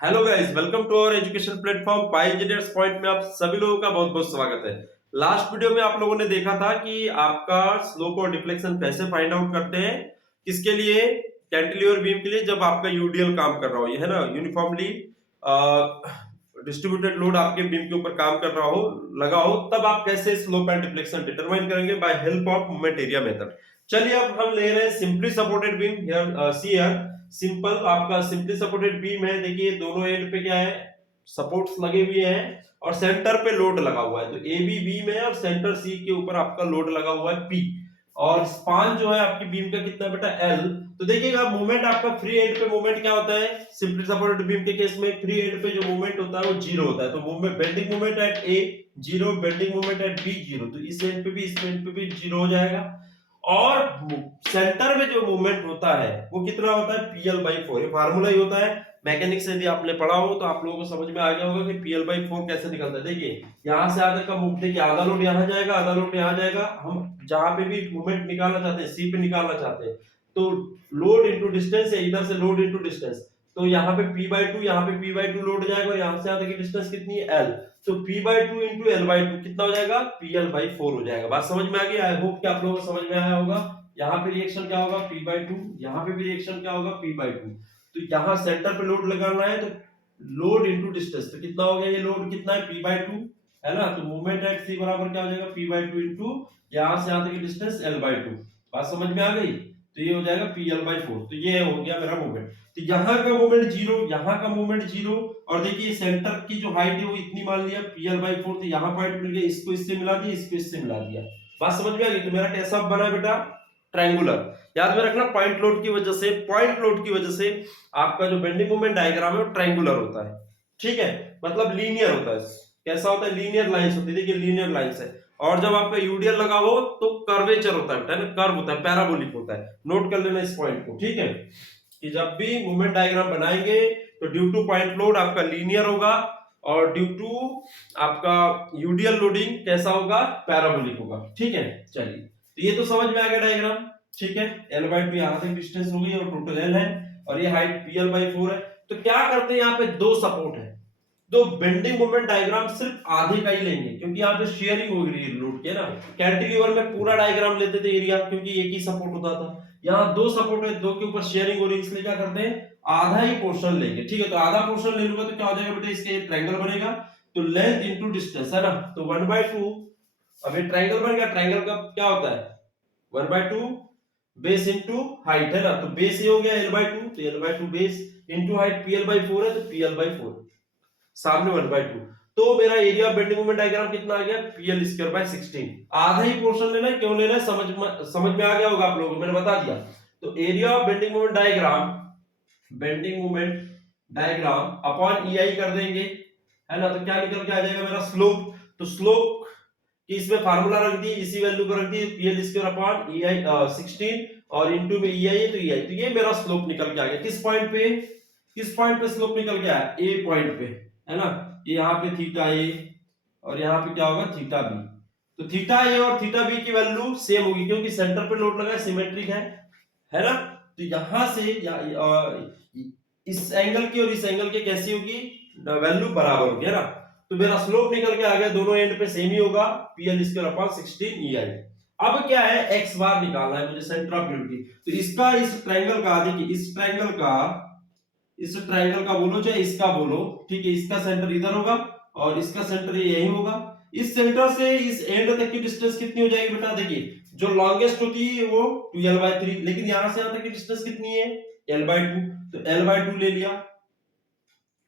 Hello guys, welcome to our education platform pi engineers point में आप सभी लोगों का बहुत बहुत स्वागत है। लास्ट वीडियो में आप लोगों ने देखा था कि आपका स्लोप और डिफ्लेक्शन कैसे फाइंड आउट करते हैं, किसके लिए, कैंटिलीवर बीम के लिए, जब आपका यूडीएल काम कर रहा हो, ये है ना, यूनिफॉर्मली डिस्ट्रीब्यूटेड लोड आपके बीम के ऊपर काम कर रहा हो, लगा हो, तब आप कैसे स्लोप एंड डिफ्लेक्शन डिटरमाइन करेंगे by help of moment area method. चलिए अब हम ले रहे हैं simply supported beam. Here see here simple आपका सिंपली सपोर्टेड बीम है। देखिए दोनों एंड पे क्या है, सपोर्ट्स लगे हुए हैं और सेंटर पे लोड लगा हुआ है। तो ए बी बीम है और सेंटर सी के ऊपर आपका लोड लगा हुआ है पी, और स्पान जो है आपकी बीम का कितना बेटा एल। तो देखिएगा मोमेंट आपका फ्री एंड पे मोमेंट क्या होता है, सिंपली सपोर्टेड बीम के केस में फ्री एंड पे जो मोमेंट होता है वो जीरो होता है। तो moment bending moment at A zero, bending moment at B zero. तो इस एंड पे भी इस एंड पे भी जीरो हो जाएगा। और सेंटर में जो मूवमेंट होता है वो कितना होता है, PL/4। ये फार्मूला ही होता है मैकेनिक्स से, यदि आपने पढ़ा हो तो आप लोगों को समझ में आ गया होगा कि PL/4 कैसे निकलता है। देखिए यहां से आगे का मूव, देखिए आधा लोड यहाँ जाएगा, आधा लोड यहाँ जाएगा। हम जहां पे भी मूवमेंट निकालना चाहते हैं, सी पे निकालना चाहते हैं, तो लोड इनटू डिस्टेंस है, इधर से लोड इनटू डिस्टेंस। तो यहाँ पे P/2, यहाँ पे P/2 लोड जाएगा और यहाँ से आगे की डिस्टेंस कितनी है L। तो P/2 इंटू L/2 कितना हो जाएगा, PL/4 हो जाएगा। बात समझ में आ गई? आई होप कि आप लोगों को समझ में आया होगा। यहाँ पे रिएक्शन क्या होगा, P/2, यहाँ पे भी रिएक्शन क्या होगा, P/2। तो यहाँ सेंटर पे लोड लगाना है, तो लोड इनटू डिस्टेंस, तो कितना हो गया, ये लोड कितना है, P/2 है ना। तो मूवमेंट एट सी बराबर क्या हो जाएगा, P/2 इंटू यहाँ से यहाँ तक की डिस्टेंस L/2। बात समझ में आ गई? तो ये हो जाएगा PL/4। तो ये हो गया मेरा मूवमेंट। तो यहाँ का मूवमेंट जीरो, यहाँ का मूवमेंट जीरो, और देखिए सेंटर की जो हाइट है वो इतनी मान लिया PL/4। तो यहाँ पॉइंट मिल गया, इसको इससे मिला दिया, इसको इससे मिला दिया। बात समझ में आ गई? तो मेरा कैसा बना बेटा, ट्रायंगुलर। याद में रखना पॉइंट लोड की वजह से, पॉइंट लोड की वजह से आपका जो बेंडिंग मोमेंट डायग्राम है वो ट्रायंगुलर होता है। ठीक है, मतलब लीनियर होता है। कैसा होता है, लीनियर लाइंस होती है। देखिए लीनियर लाइंस है। और जब आपका यूडीएल लगा हो तो कर्वेचर होता है, कर्व होता है, पैराबोलिक होता है। नोट कर लेना इस पॉइंट को, ठीक है, कि जब भी मूवमेंट डायग्राम बनाएंगे तो ड्यू टू पॉइंट लोड आपका लीनियर होगा, और ड्यू टू आपका यूडीएल लोडिंग कैसा होगा, पैराबोलिक होगा। ठीक है, चलिए तो ये तो समझ में आ गया डायग्राम। ठीक है, L/2 यहां तक डिस्टेंस हो गई और टोटल L है, और ये हाइट PL/4 है। तो क्या करते हैं, यहाँ पे दो सपोर्ट है, तो बेंडिंग मोमेंट डायग्राम सिर्फ आधे का ही लेंगे, क्योंकि यहाँ पे शेयरिंग हो रही है लोड के ना। कैंटिलीवर में पूरा डायग्राम लेते थे एरिया, क्योंकि एक ही सपोर्ट होता था। यहाँ दो सपोर्ट है, दो के ऊपर शेयरिंग हो रही है, इसलिए क्या करते हैं, आधा ही पोर्शन लेंगे। ठीक है, तो आधा पोर्शन ले लूंगा तो क्या हो जाएगा बेटा, इसके ट्रायंगल बनेगा। तो लेंथ इंटू डिस्टेंस है ना, तो 1/2। अब ये ट्रायंगल बन गया। ट्रायंगल का क्या होता है, 1/2 बेस इंटू हाइट है ना। तो बेस ये हो गया L/2, तो L/2 base into height PL/4 है, तो PL/4 सामने 1/2। तो मेरा एरिया बेंडिंग मोमेंट डायग्राम कितना आ गया, PL²/16। आधा ही पोर्शन लेना है, क्यों लेना है, समझ में आ गया होगा आप लोगों को, मैंने बता दिया। तो area of bending moment diagram, bending moment diagram upon EI कर देंगे, है ना। तो क्या निकल के आ जाएगा मेरा, स्लोप। तो स्लोप कि इसमें फार्मूला रख दी, इसी वैल्यू को रख दी, PL²/EI 16, और इनटू में EI है तो EI। तो ये मेरा स्लोप निकल के आ गया। किस पॉइंट पे, किस पॉइंट पे स्लोप निकल के आया, ए पॉइंट पे, है ना। यहाँ पे थीटा ए और यहाँ पे क्या होगा, थीटा बी। तो थीटा ए और थीटा बी की वैल्यू सेम होगी, क्योंकि सेंटर पे लोड लगा है, सिमेट्रिक है ना। तो यहां से इस एंगल की और इस एंगल की कैसी होगी, वैल्यू बराबर होगी, है ना। तो मेरा स्लोप निकल के आ गया, दोनों एंड पे सेम ही होगा, PL²/16 EI। अब क्या है, x बार निकालना है मुझे, सेंटर ऑफ ग्रेविटी। तो इसका, इस ट्रायंगल का, देखिए इस ट्रायंगल का, इस ट्रायंगल का बोलो चाहे इसका बोलो, ठीक है, इसका सेंटर इधर होगा और इसका सेंटर यही होगा। इस सेंटर से इस एंड तक की डिस्टेंस कितनी हो जाएगी बेटा, देखिए जो लॉन्गेस्ट होती है वो 2L/3, लेकिन यहां से यहां तक की डिस्टेंस कितनी है, L/2। तो L/2 ले लिया,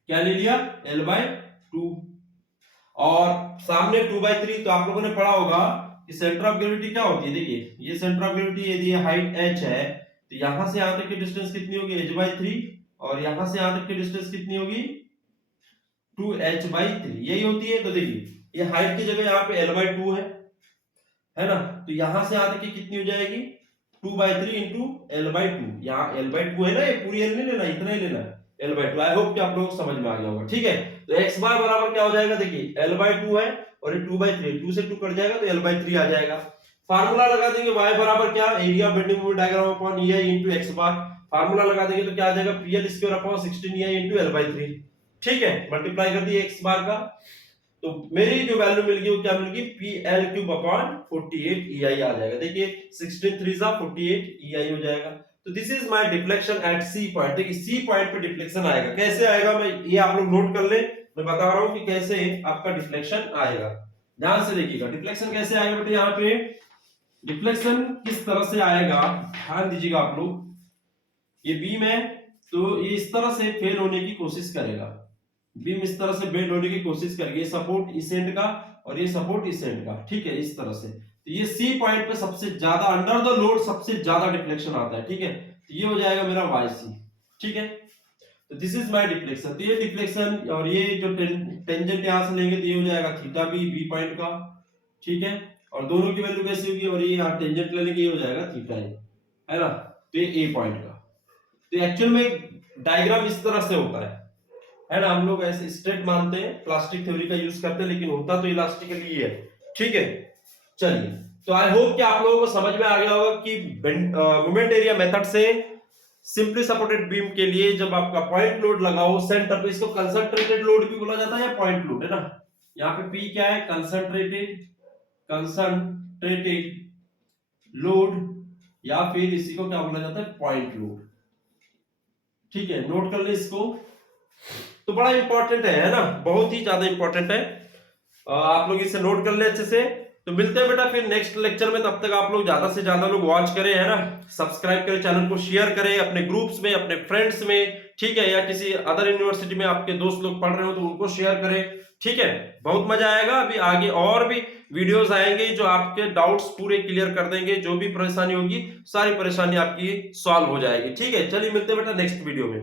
क्या ले लिया, L/2, और सामने 2/3। तो आप लोगों ने पढ़ा होगा कि सेंटर ऑफ ग्रेविटी क्या होती है, देखिए ये सेंटर ऑफ ग्रेविटी, यदि हाइट h है तो यहां से यहां तक की डिस्टेंस कितनी होगी, h/3, और यहां से यहां तक की डिस्टेंस कितनी होगी, 2h/3, यही होती है। तो देखिए ये हाइट की जगह यहाँ पे L/2 है ना। तो यहां से यहां तक की कितनी हो जाएगी, 2/3 इंटू L/2। यहाँ L/2 है ना, ये पूरी L नहीं लेना, इतना ही लेना है, L/2। आई होप कि आप लोगों को समझ में आ गया होगा। ठीक है, तो x बार बराबर क्या हो जाएगा, देखिए L/2 है और ये 2/3, 2 से 2 कट जाएगा तो L/3 आ जाएगा। फार्मूला लगा देंगे, y बराबर क्या, area bending moment diagram upon EI into x बार। फार्मूला लगा देंगे तो क्या आ जाएगा, PL² upon 16 EI into L/3। ठीक है, मल्टीप्लाई कर दिए x बार का, तो मेरी जो वैल्यू मिल गई वो क्या मिल गई, PL³/48 EI आ जाएगा। देखिए 16 3 48 EI हो जाएगा। तो this is my deflection at C point. देखिए सी पॉइंट पे डिफ्लेक्शन आएगा, कैसे आएगा, मैं ये आप लोग नोट कर ले, मैं बता रहा हूं कि कैसे आपका डिफ्लेक्शन आएगा। ध्यान से देखिएगा डिफ्लेक्शन कैसे आएगा बेटा। यहाँ पे डिफ्लेक्शन किस तरह से आएगा, ध्यान दीजिएगा आप लोग। ये बीम है तो ये इस तरह से फेल होने की कोशिश करेगा, बीम इस तरह से बेंड होने की कोशिश करेगी, ये सपोर्ट इस एंड का और ये सपोर्ट इस एंड का, ठीक है, इस तरह से। तो ये सी पॉइंट पे सबसे ज्यादा अंडर द लोड सबसे ज्यादा डिफ्लेक्शन आता है, ठीक है, तो ये हो जाएगा मेरा YC, ठीक है। तो दिस इज माय डिफ्लेक्शन। तो ये डिफ्लेक्शन और ये जो टेंजेंट यहां से लेंगे तो ये हो जाएगा थीटा बी पॉइंट का, ठीक है, और दोनों की वैल्यू कैसी होगी, और ये यहाँ टेंजेंट ले लेंगे, ये हो जाएगा थीटा है ना, तो ये ए पॉइंट का। तो एक्चुअल में डायग्राम इस तरह से होता है ना, हम लोग ऐसे स्ट्रेट मानते हैं, प्लास्टिक थ्योरी का यूज करते हैं, लेकिन होता तो इलास्टिकली है, ठीक है। चलिए, तो आई होप कि आप लोगों को समझ में आ गया होगा कि मोमेंट एरिया मेथड से सिंपली सपोर्टेड बीम के लिए जब आपका पॉइंट लोड लगाओ सेंटर पे, इसको कंसंट्रेटेड लोड भी बोला जाता है या पॉइंट लोड, है ना। यहाँ पे P क्या है, कंसंट्रेटेड लोड, या फिर इसी को क्या बोला जाता है, पॉइंट लोड, ठीक है, नोट कर ले इसको। तो बड़ा इंपॉर्टेंट है ना, बहुत ही ज्यादा इंपॉर्टेंट है, आप लोग इसे नोट कर ले अच्छे से। तो मिलते हैं बेटा फिर नेक्स्ट लेक्चर में, तब तक आप लोग ज्यादा से ज्यादा लोग वॉच करें, है ना, सब्सक्राइब करें, चैनल को शेयर करें अपने ग्रुप्स में, अपने फ्रेंड्स में, ठीक है, या किसी अदर यूनिवर्सिटी में आपके दोस्त लोग पढ़ रहे हो तो उनको शेयर करें, ठीक है, बहुत मजा आएगा। अभी आगे और भी वीडियोस आएंगे जो आपके डाउट्स पूरे क्लियर कर देंगे, जो भी परेशानी होगी सारी परेशानी आपकी सॉल्व हो जाएगी, ठीक है। चलिए मिलते हैं बेटा नेक्स्ट वीडियो में।